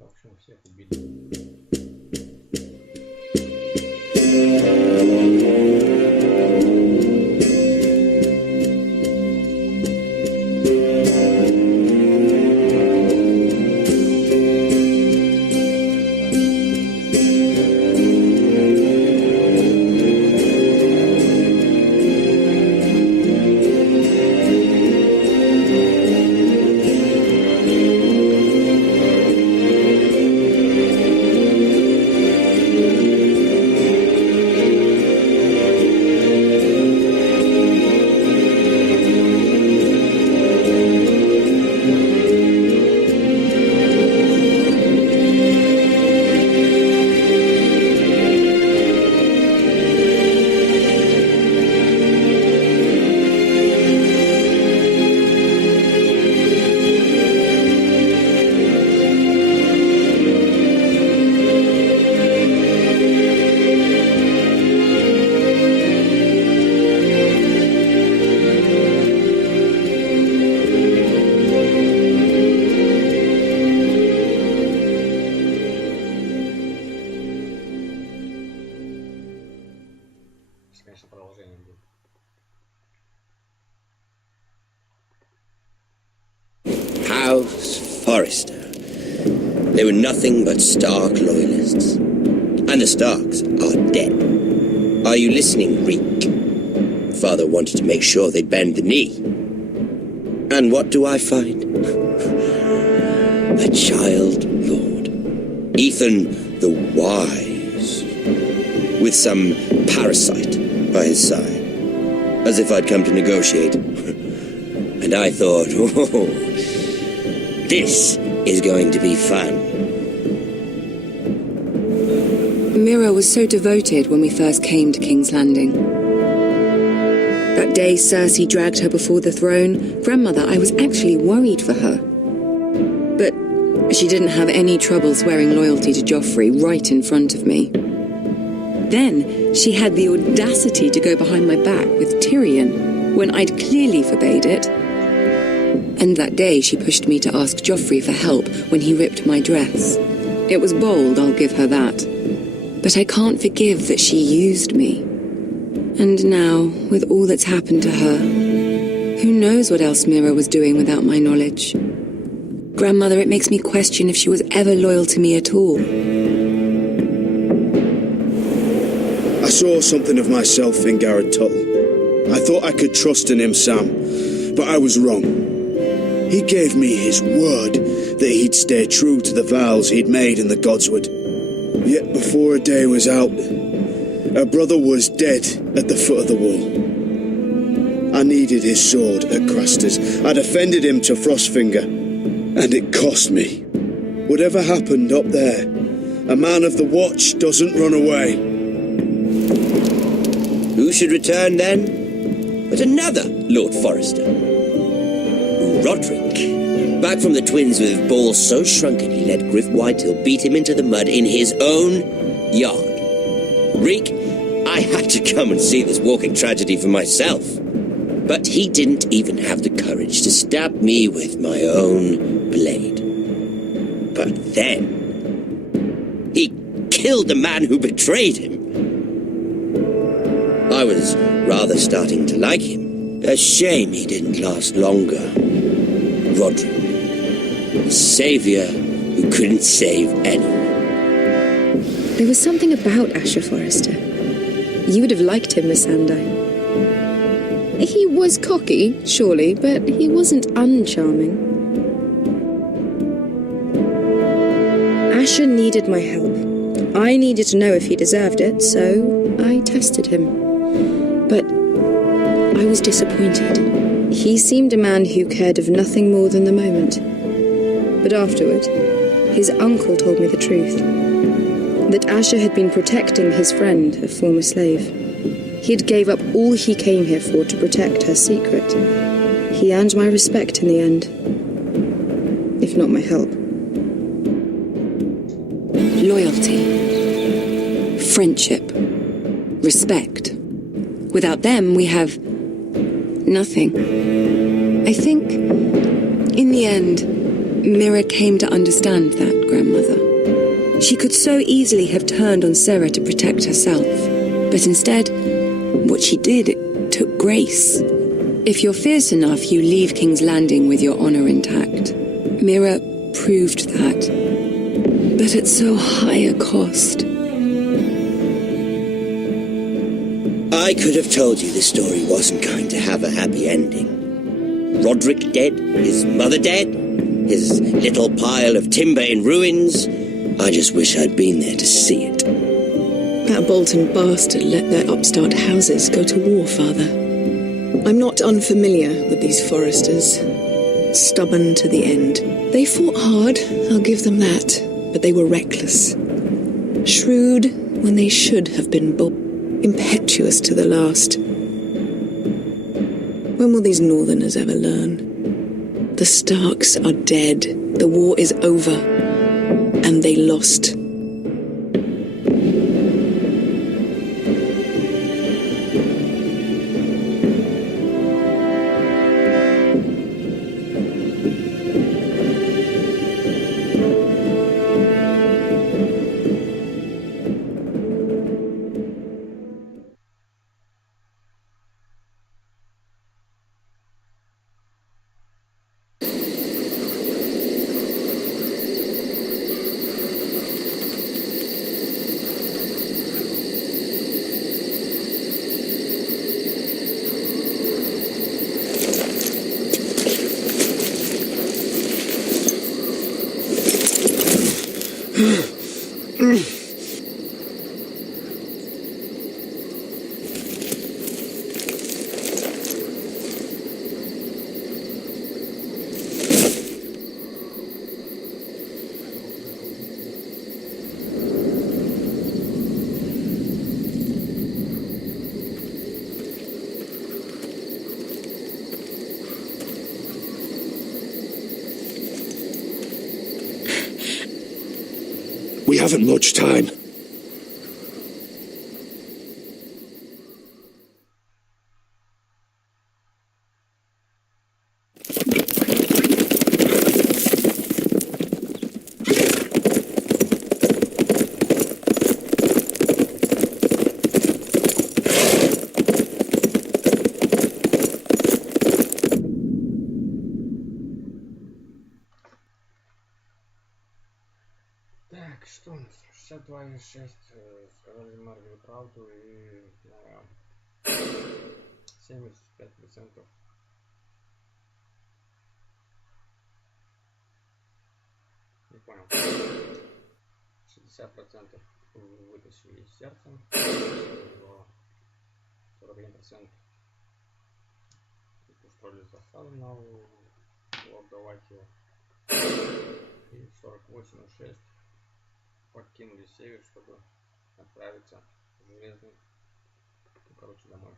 В общем, всех убили. Конечно, продолжение будет. House Forrester. They were nothing but Stark loyalists. And the Starks are dead. Are you listening, Reek? Father wanted to make sure they'd bend the knee. And what do I find? A child lord. Ethan the Wise. With some parasite by his side. As if I'd come to negotiate. And I thought, oh, this is going to be fun. Mira was so devoted when we first came to King's Landing. That day Cersei dragged her before the throne, Grandmother, I was actually worried for her. But she didn't have any trouble swearing loyalty to Joffrey right in front of me. Then she had the audacity to go behind my back with Tyrion when I'd clearly forbade it. And that day she pushed me to ask Joffrey for help when he ripped my dress. It was bold, I'll give her that. But I can't forgive that she used me. And now, with all that's happened to her, who knows what else Mira was doing without my knowledge? Grandmother, it makes me question if she was ever loyal to me at all. I saw something of myself in Garrett Tuttle. I thought I could trust in him, Sam, but I was wrong. He gave me his word that he'd stay true to the vows he'd made in the Godswood. Yet before a day was out, her brother was dead at the foot of the wall. I needed his sword at Craster's. I defended him to Frostfinger, and it cost me. Whatever happened up there, a man of the Watch doesn't run away. Who should return then? But another Lord Forrester. Roderick. Back from the Twins with balls so shrunken he let Griff Whitehill beat him into the mud in his own yard. Reek, I had to come and see this walking tragedy for myself. But he didn't even have the courage to stab me with my own blade. But then, he killed the man who betrayed him. I was rather starting to like him. A shame he didn't last longer. Roderick. The saviour who couldn't save anyone. There was something about Asher Forrester. You would have liked him, Miss Sandine. He was cocky, surely, but he wasn't uncharming. Asher needed my help. I needed to know if he deserved it, so I tested him. But I was disappointed. He seemed a man who cared of nothing more than the moment. But afterward, his uncle told me the truth. That Asher had been protecting his friend, a former slave. He had gave up all he came here for to protect her secret. He earned my respect in the end. If not my help. Loyalty. Friendship. Respect. Without them, we have nothing. I think, in the end, Mira came to understand that, Grandmother. She could so easily have turned on Sarah to protect herself, but instead, what she did, it took grace. If you're fierce enough, you leave King's Landing with your honor intact. Mira proved that, but at so high a cost. I could have told you this story wasn't going to have a happy ending. Roderick dead, his mother dead, his little pile of timber in ruins. I just wish I'd been there to see it. That Bolton bastard let their upstart houses go to war, Father. I'm not unfamiliar with these Forresters. Stubborn to the end. They fought hard, I'll give them that, but they were reckless. Shrewd when they should have been bold. Impetuous to the last. When will these Northerners ever learn? The Starks are dead. The war is over. And they lost. We haven't much time. Так, что у нас? 62,6 сказали Марвел правду и 75%. Не понял. 60% вытащили из сердца. 41% устроили засаду на лорда Ватио. И 48,6% покинули север, чтобы отправиться в железный, домой.